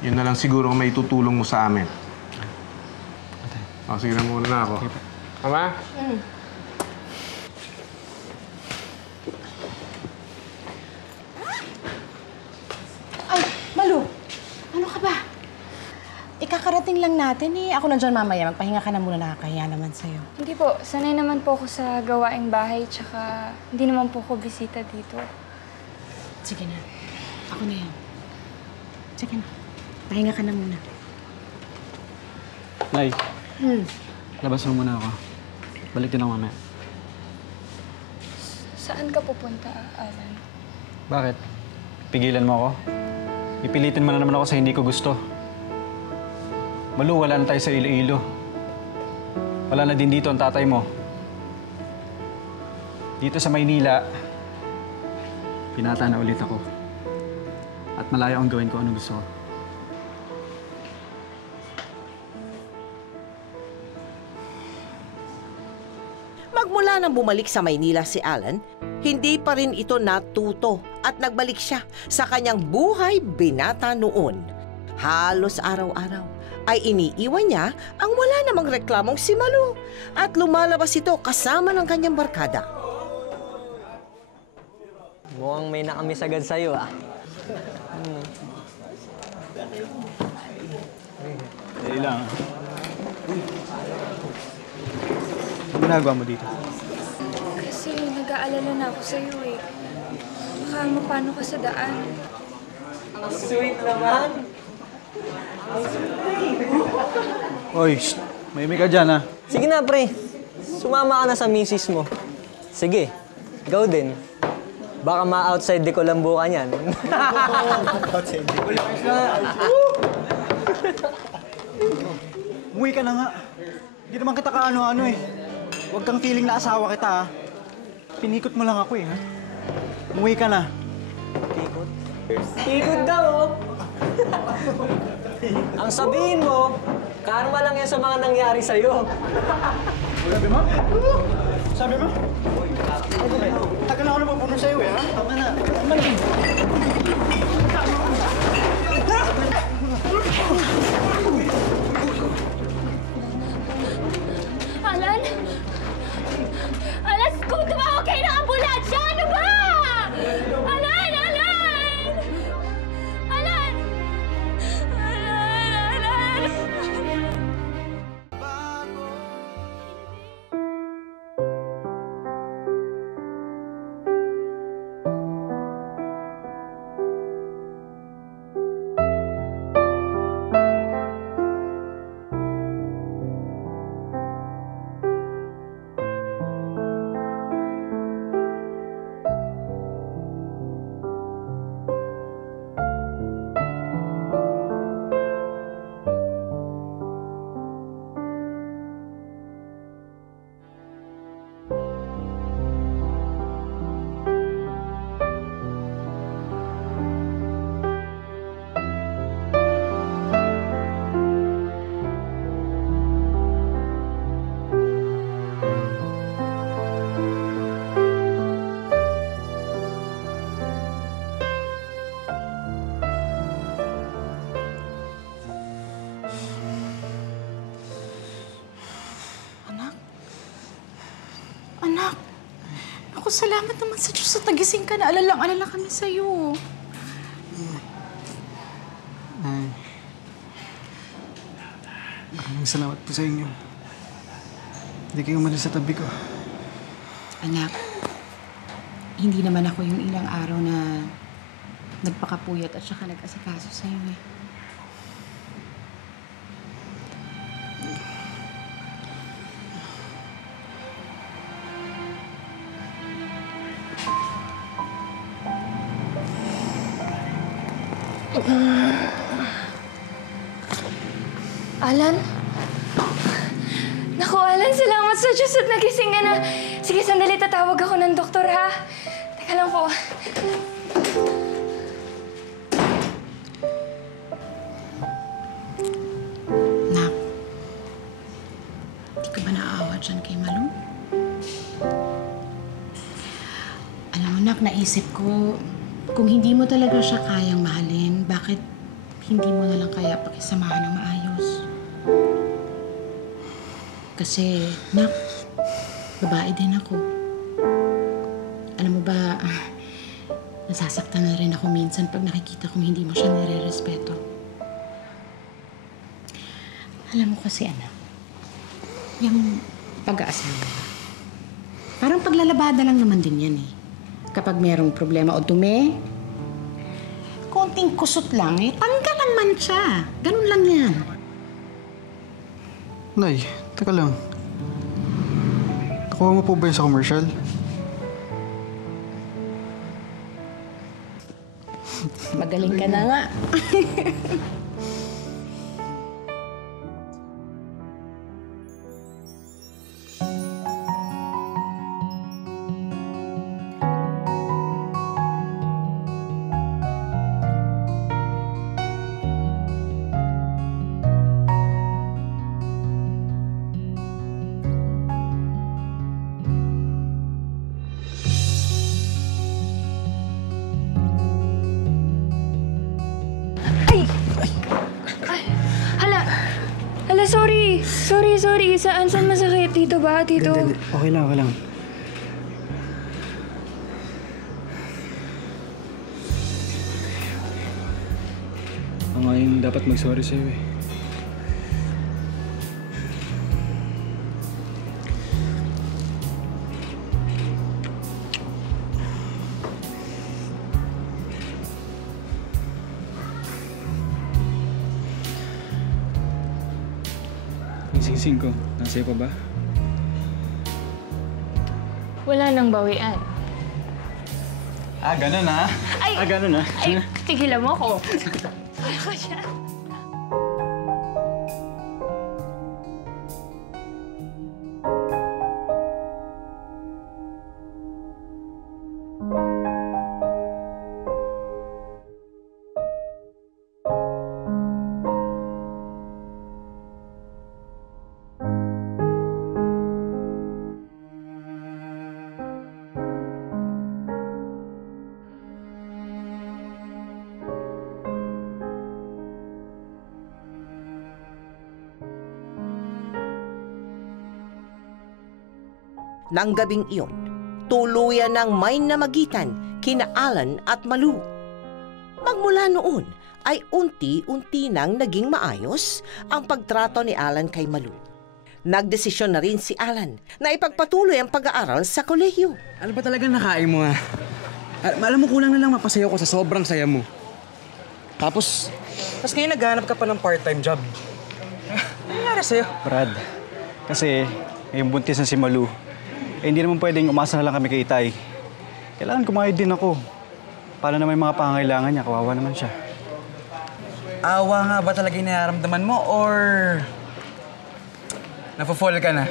Yun na lang siguro ang may tutulong mo sa amin. O, sige na muna na ako. Ama? Ay, Malu! Ano ka ba? Ikakarating lang natin eh. Ako na dyan mamaya. Magpahinga ka na muna, nakakahiya naman sa'yo. Hindi po, sanay naman po ako sa gawaing bahay, tsaka hindi naman po ako bisita dito. Sige na. Ako na yan. Sige na. Pahinga ka na muna. Nay, labas mo muna ako. Balik din ako mamaya. Saan ka pupunta, Alan? Bakit? Pigilan mo ako? Ipilitin mo na naman ako sa hindi ko gusto. Malu, wala na tayo sa Iloilo. Wala na din dito ang tatay mo. Dito sa Maynila, pinata na ulit ako. At malayo ang gawin ko ano gusto ko. Magmula nang bumalik sa Maynila si Alan, hindi pa rin ito natuto at nagbalik siya sa kanyang buhay binata noon. Halos araw-araw ay iniiwan niya ang wala namang reklamong si Malu at lumalabas ito kasama ng kanyang barkada. Mukhang may nakamiss agad sa'yo, ah. Dali lang. Ano ginagawa mo dito? Kasi nag-aalala na ako sa'yo eh. Baka mapano ka sa daan. Ang sweet naman. Oy, may ka dyan, ha? Sige na, pre. Sumama ka na sa misis mo. Sige, go din. Baka ma-outside de Colombo ka niyan. Outside de Colombo. Umuwi ka na nga. Hindi naman kita kaano-ano eh. Huwag kang feeling na asawa kita, ha? Pinikot mo lang ako eh, ha? Umuwi ka na. Pikot? Pikot daw, oh. Ang sabihin mo, karma lang yan sa mga nangyari sa'yo. Sabi mo? Sabi mo? Tagal na ako napupuno sa'yo eh, ha? Tama na. Alan? Alan, kung tumawag kayo ng ambulansya, ano ba? Alan! Alan! Alan! Alan! Anak, ako salamat naman sa Diyos sa nagising ka na. Alalang-alala kami sa'yo. Nay, maraming salamat po sa inyo. Hindi kayo umalis sa tabi ko. Anak, hindi naman ako yung ilang araw na nagpakapuyat at saka nag-asikaso sa'yo eh. Alan? Naku, Alan, salamat sa Diyos at nagising ka na. Sige, sandali, tatawag ako ng doktor, ha? Teka lang po. Nak, di ka ba naaawa dyan kay Malu? Alam mo, Nak, naisip ko, kung hindi mo talaga siya kayang mahalin, bakit hindi mo na lang kaya pakisamahan ng maayos? Kasi, Nak, babae din ako. Alam mo ba, nasasaktan na rin ako minsan pag nakikita kong hindi mo siya nire-respeto. Alam mo kasi, anak, yung pag-aasawa, parang paglalabada lang naman din yan eh. Kapag merong problema o dumi, konting kusot lang eh, tanggal ang mancha. Ganun lang yan. Nay, teka lang. Nakuha mo po ba yun sa commercial? Magaling ka na nga. Sorry. Saan masakit? Dito ba? Dito? Hindi. Okay lang, okay lang. Ako nga yung dapat mag-sorry sa'yo eh. Yung singsing ko, nasa'yo pa ba? Wala nang bawian. Ganun ha? Ganun ha? Ay, tigilan mo ako. Wala ka siya. Nang gabing iyon, tuluyan ng may namagitan kina Alan at Malu. Magmula noon ay unti-unti nang naging maayos ang pagtrato ni Alan kay Malu. Nagdesisyon na rin si Alan na ipagpatuloy ang pag-aaral sa kolehiyo. Ano ba talagang nakain mo ha? Alam mo, kulang na lang mapasayo ko sa sobrang saya mo. Tapos ngayon naghahanap ka pa ng part-time job. Ano nangyari sa'yo? Brad, kasi ngayong buntis na si Malu, hindi naman pwedeng umasa na lang kami kay Itay. Kailangan kumayod din ako. Paano na may mga pangangailangan niya? Kawawa naman siya. Awa nga ba talaga yung nararamdaman mo or nafo-fall ka na?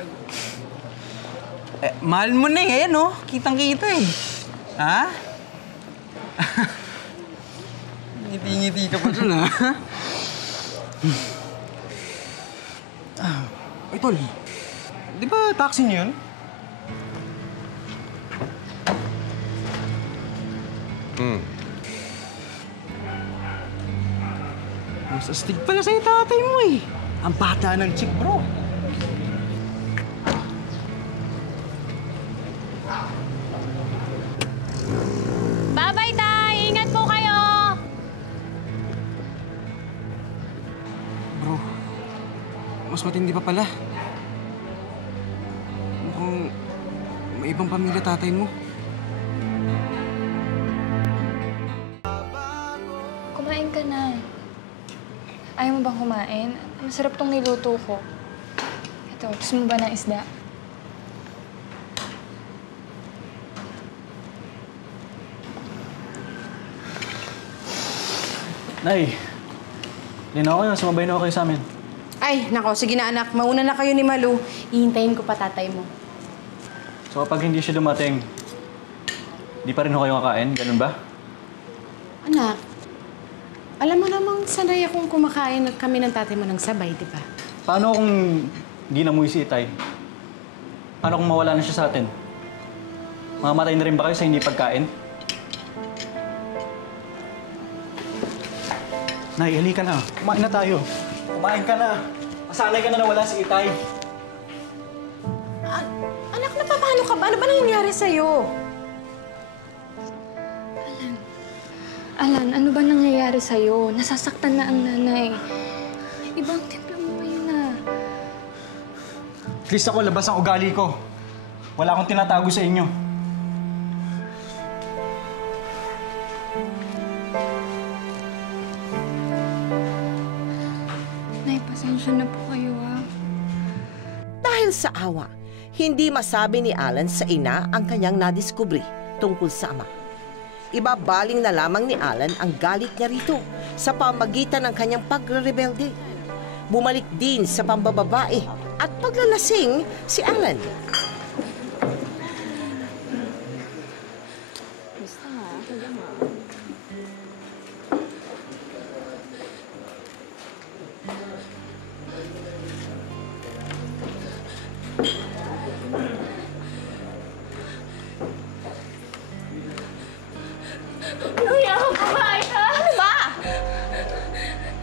Mahal mo na eh, no? Kitang-kita eh. Ha? Ngiti-ngiti ka pa dun, ha? Ay, Tol. Di ba taxi niyo yun? Mas astig pala sa'yo tatay mo eh. Ang bata ng chick, bro. Bye-bye, Tay! Ingat po kayo! Bro, mas matindi pa pala. Mukhang may ibang pamilya tatay mo. Kumain ka na. Ayaw mo bang kumain? Masarap tong niluto ko. Ito, gusto mo ba ng isda? Nay, linaw kayo. Sumabay na kayo sa amin. Ay, nako, sige na anak. Mauna na kayo ni Malu. Ihintayin ko pa tatay mo. So kapag hindi siya dumating, di pa rin ho kayo kakain? Ganun ba? Anak, alam mo namang sanay akong kumakain at kami ng tatay mo ng sabay, di ba? Paano kung di namuwi si Itay? Paano kung mawala na siya sa atin? Mamamatay na rin ba kayo sa hindi pagkain? Nay, halika na. Kumain na tayo. Kumain ka na. Masanay ka na nawala si Itay. Anak, paano ka ba? Ano ba nangyayari sa'yo? Alan, ano ba nangyayari sa'yo? Nasasaktan na ang nanay. Ibang timpla mo pa yun ah. At least ako, labas ang ugali ko. Wala akong tinatago sa inyo. Nay, pasensya na po kayo ah. Dahil sa awa, hindi masabi ni Alan sa ina ang kanyang nadiskubre tungkol sa ama. Ibabaling na lamang ni Alan ang galit niya rito sa pamagitan ng kanyang pagre-rebelde. Bumalik din sa pambababae at paglalasing si Alan. Luya ako babae ka! Ano ba?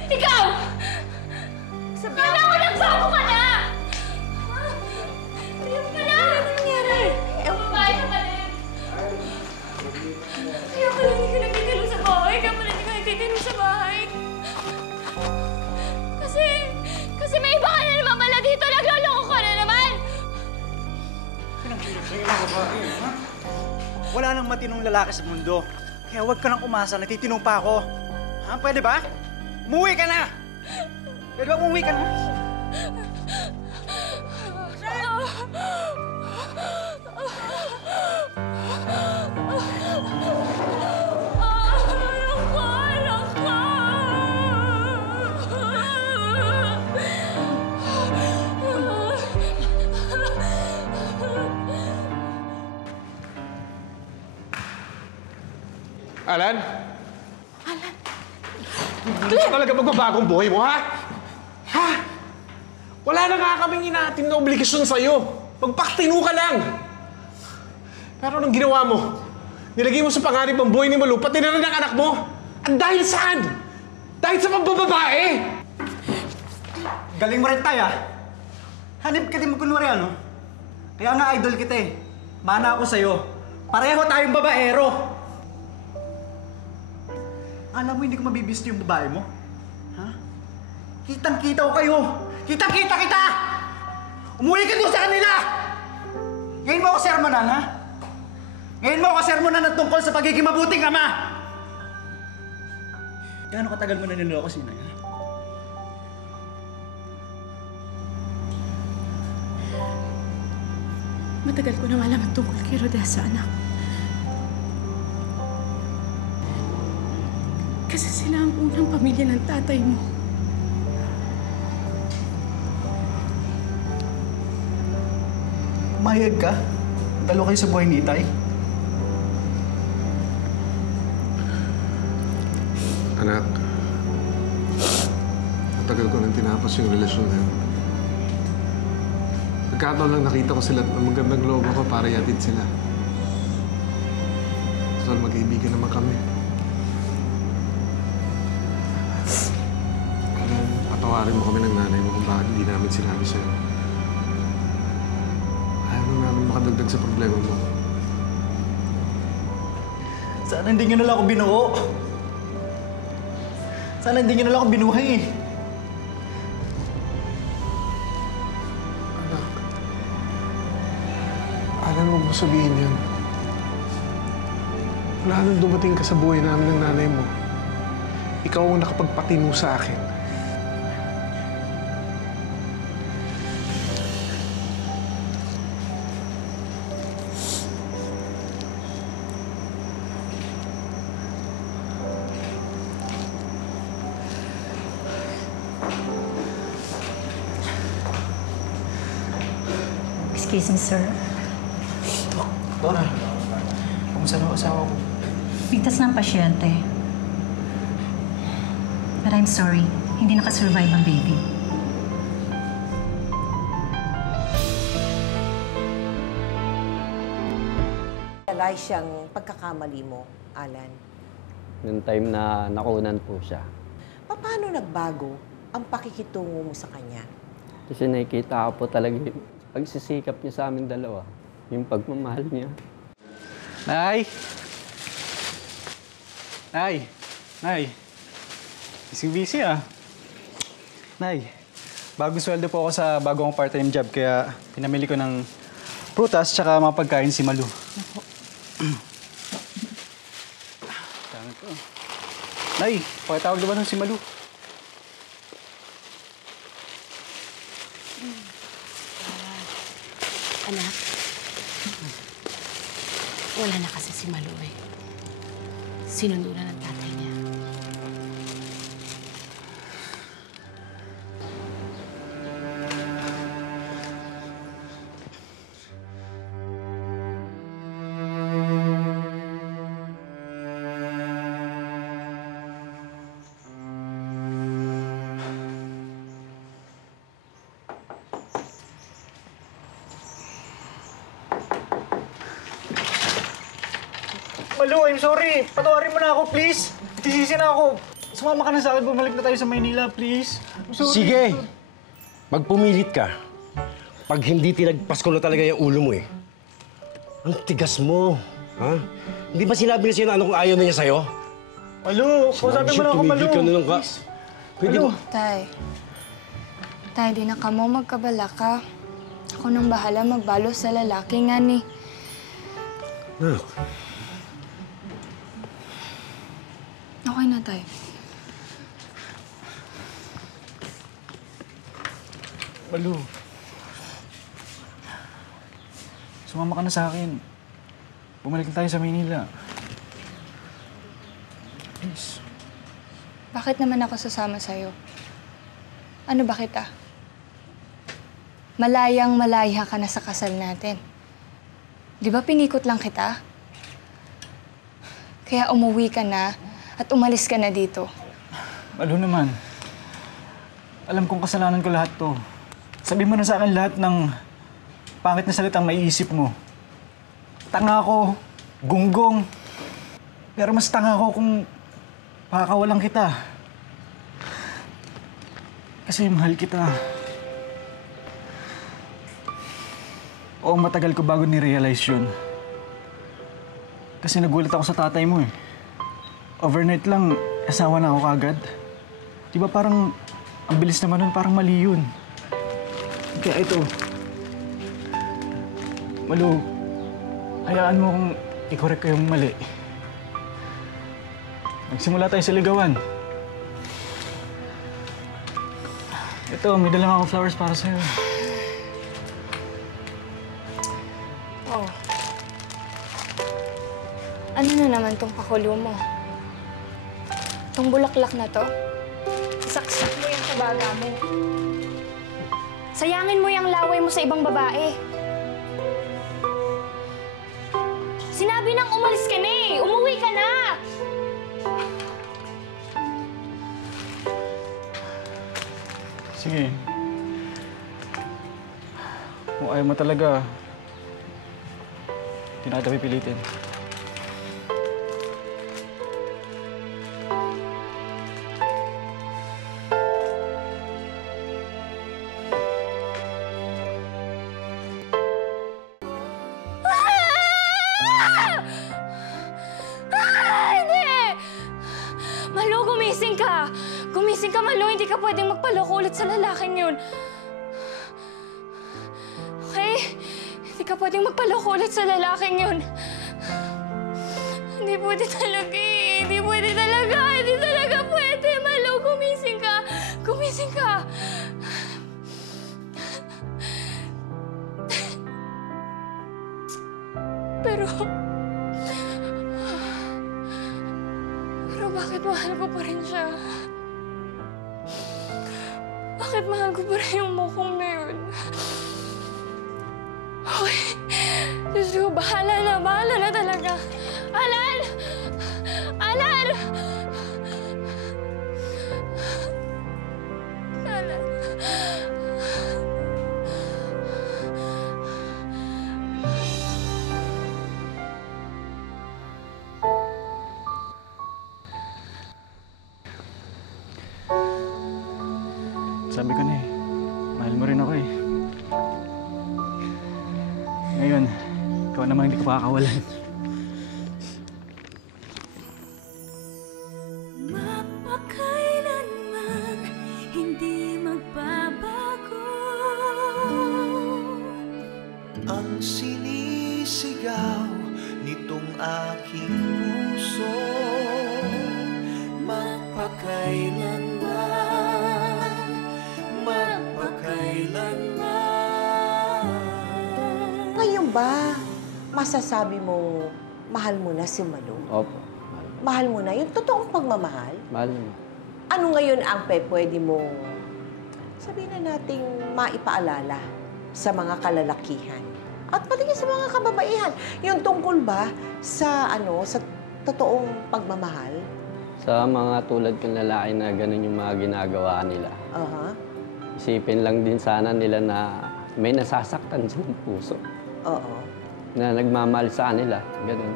Ikaw! Sabihan mo! Nagsako ka na! Ayun ka na! Ano nangyari? Babae ka pa rin! Kaya pala hindi ka nagtitiro sa bahay. Kaya pala hindi ka nagtitiro sa bahay. Kasi may iba ka na naman pala dito. Nagloloko ka na naman! Pinangkilap sa'yo ng babae, ha? Wala nang matinong lalaki sa mundo. Kaya huwag ka nang umasa, natitinong pa ako. Ha? Pwede ba? Umuwi ka na! Pwede ba umuwi ka na? Alan? Alan? Hindi ka talaga magbabagong buhay mo, ha? Ha? Wala na nga kaming inaatim na obligasyon sa'yo. Magpaktino ka lang. Pero anong ginawa mo? Nilagay mo sa pangarip ang buhay ni Malu, pati na rin ang anak mo. At dahil saan? Dahil sa pambababae! Galing mo rin tayo, ha? Hanip ka din mo kunwari, ano? Kaya nga idol kita eh. Mana ako sa'yo. Pareho tayong babaero. Alam mo, hindi ko mabibisto yung babae mo. Ha? Kitang-kita ko kayo. Kitang-kita kita! Umuwi ka doon sa kanila! Ngayon mo ako sermonan, ha? Ngayon mo ako sermonan at tungkol sa pagiging mabuting ama! Gaano katagal mo na niloko si Inay, ha? Matagal ko na malaman tungkol kay Rodessa, anak. Kasi sila ang unang pamilya ng tatay mo. Pumayag ka? Talo kayo sa buhay ni Itay? Anak, matagal ko nang tinapos yung relasyon na yun. Nagkataon lang nakita ko sila at magandang loob ako para yatid sila. Total, mag-iibigan naman kami. Patawarin mo kami ng nanay mo kung bakit hindi namin sinabi sa'yo. Ayaw mo namin makadagdag sa problema mo. Sana hindi nyo na lang ako binuo. Sana hindi nyo na lang ako binuhay eh. Alam mo ba sabihin yan? Wala nang dumating ka sa buhay namin ng nanay mo. Ikaw ang nakapagpatino sa akin. Excuse me, sir. Dora, kumusta na ang asawa ko? Ligtas ng pasyente. But I'm sorry, hindi nakasurvive ang baby. Realize siyang pagkakamali mo, Alan. Noong time na nakunan po siya. Paano nagbago ang pakikitungo mo sa kanya? Kasi nakikita ko po talaga yung pagsisikap niya sa amin dalawa. Yung pagmamahal niya. Nay! Nay! Nay! Busy ah. Nay, bagong sweldo po ako sa bagong part-time job kaya pinamili ko ng prutas tsaka mga pagkain si Malu. Dami ko. Nay, pakitawag naman si Malu. Anak, wala na kasi si Malu eh. Sinundo na ng tatay niya. Malu, I'm sorry. Patawarin mo na ako, please. Tisisi na ako. Sumama ka na sa akin. Bumalik na tayo sa Maynila, please. I'm sorry. Sige! Magpumilit ka. Pag hindi tinagpas ko na talaga yung ulo mo eh. Ang tigas mo. Ha? Hindi ba sinabi na sa'yo na anong ayaw na niya sa'yo? Malu, kausapin mo na ako, Malu. Tumigil ka na lang ka. Pwede Malu. ba? Tay, di na ka mo magkabala ka. Ako nang bahala magbalo sa lalaki nga ni. Nak. Okay na, Tay. Malu. Sumama ka na sa akin. Bumalik na tayo sa Maynila. Please. Bakit naman ako sasama sa'yo? Ano ba kita? Malayang-malaya ka na sa kasal natin. Di ba pinikot lang kita? Kaya umuwi ka na at umalis ka na dito. Malu naman. Alam kong kasalanan ko lahat to. Sabi mo na sa akin lahat ng pangit na salitang maiisip mo. Tanga ako, gunggong. Pero mas tanga ako kung pakakawalan kita. Kasi mahal kita. Oo, matagal ko bago ni-realize yun. Kasi nagulat ako sa tatay mo eh. Overnight lang, asawa na ako kagad. Di ba parang ang bilis naman nun, parang mali yun. Kaya ito, Malu, hayaan mo kung i-correct ko yung mali. Nagsimula tayo sa ligawan. Ito, may dalang ako flowers para sa'yo. Oh. Ano na naman tong pakulo mo? Tong bulaklak na to? Saksak mo yung tabaga mo. Sayangin mo yung laway mo sa ibang babae. Sinabi nang umalis ka na eh! Umuwi ka na! Sige. Kung ayaw mo talaga, hindi na kita pipilitin. Hindi! Malu, gumising ka! Gumising ka, Malu. Hindi ka pwedeng magpaloko ulit sa lalaking yun. Okay? Hindi ka pwedeng magpaloko ulit sa lalaking yun. Hindi pwede talaga eh. Hindi pwede talaga. Hindi talaga pwede. Malu, gumising ka. Gumising ka. Pero bakit mahal ko pa rin siya? Bakit mahal ko pa rin yung mukong na yun? Diyos ko, bahala na talaga. Alan! Alan! Alan! Sabi ko na eh, mahal mo rin ako eh. Ngayon, ikaw naman hindi ko pakakawalan. Mapakailanman hindi magbabago. Ang sinisigaw nitong aking puso, magpakailanman, magpakailanman. Ngayon ba, masasabi mo, mahal mo na si Malu? Opo. Mahal mo na? Yung totoong pagmamahal? Mahal mo. Ano ngayon ang pwede mo, sabihin na nating maipaalala sa mga kalalakihan? At pati sa mga kababaihan. Yung tungkol ba sa, sa totoong pagmamahal? Sa mga tulad kong lalaki na ganun yung mga ginagawa nila. Isipin lang din sana nila na may nasasaktan sa puso. Oo. Na nagmamahal sa kanila. Ganun.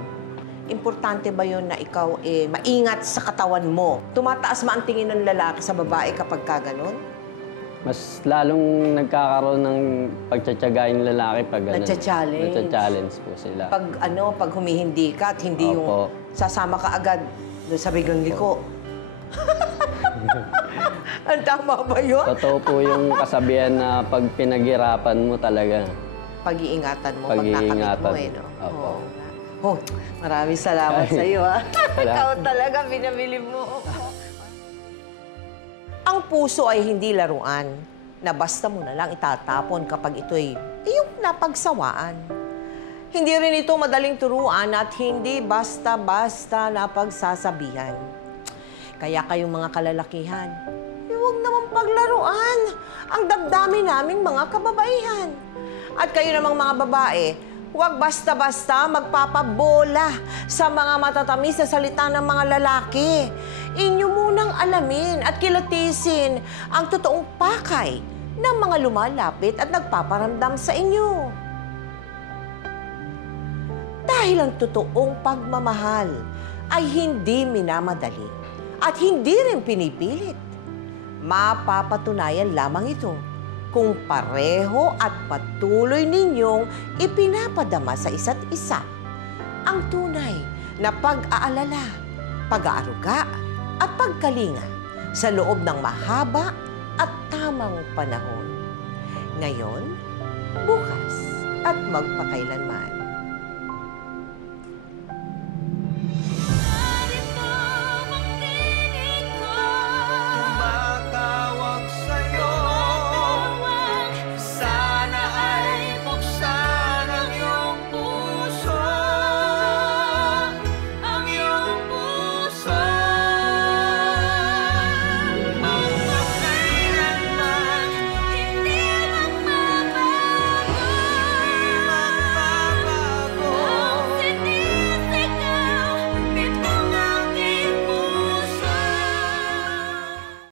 Importante ba yun na ikaw maingat sa katawan mo? Tumataas ba ang tingin ng lalaki sa babae kapag ka ganun? Mas lalong nagkakaroon ng pagtsatsaga yung lalaki pag ganun. Nagcha-challenge. Nagcha-challenge po sila. Pag humihindi ka at hindi yung sasama ka agad doon sa bigang liko. Ang tama ba yun? Totoo po yung kasabihan na pag pinaghirapan mo talaga. Pag-iingatan mo pag nakamit mo no? Opo. Oh, maraming salamat sa iyo, ha? Salamat. Ikaw talaga, binabili mo. Ang puso ay hindi laruan na basta mo na lang itatapon kapag ito'y iyong napagsawaan. Hindi rin ito madaling turuan at hindi basta-basta napagsasabihan. Kaya kayong mga kalalakihan, huwag naman paglaruan ang damdamin naming mga kababaihan. At kayo namang mga babae, huwag basta-basta magpapabola sa mga matatamis na salita ng mga lalaki. Inyo munang alamin at kilatisin ang totoong pakay ng mga lumalapit at nagpaparamdam sa inyo. Dahil ang totoong pagmamahal ay hindi minamadali at hindi rin pinipilit. Mapapatunayan lamang ito kung pareho at patuloy ninyong ipinapadama sa isa't isa ang tunay na pag-aalala, pag-aaruga at pagkalinga sa loob ng mahaba at tamang panahon. Ngayon, bukas at magpakailanman.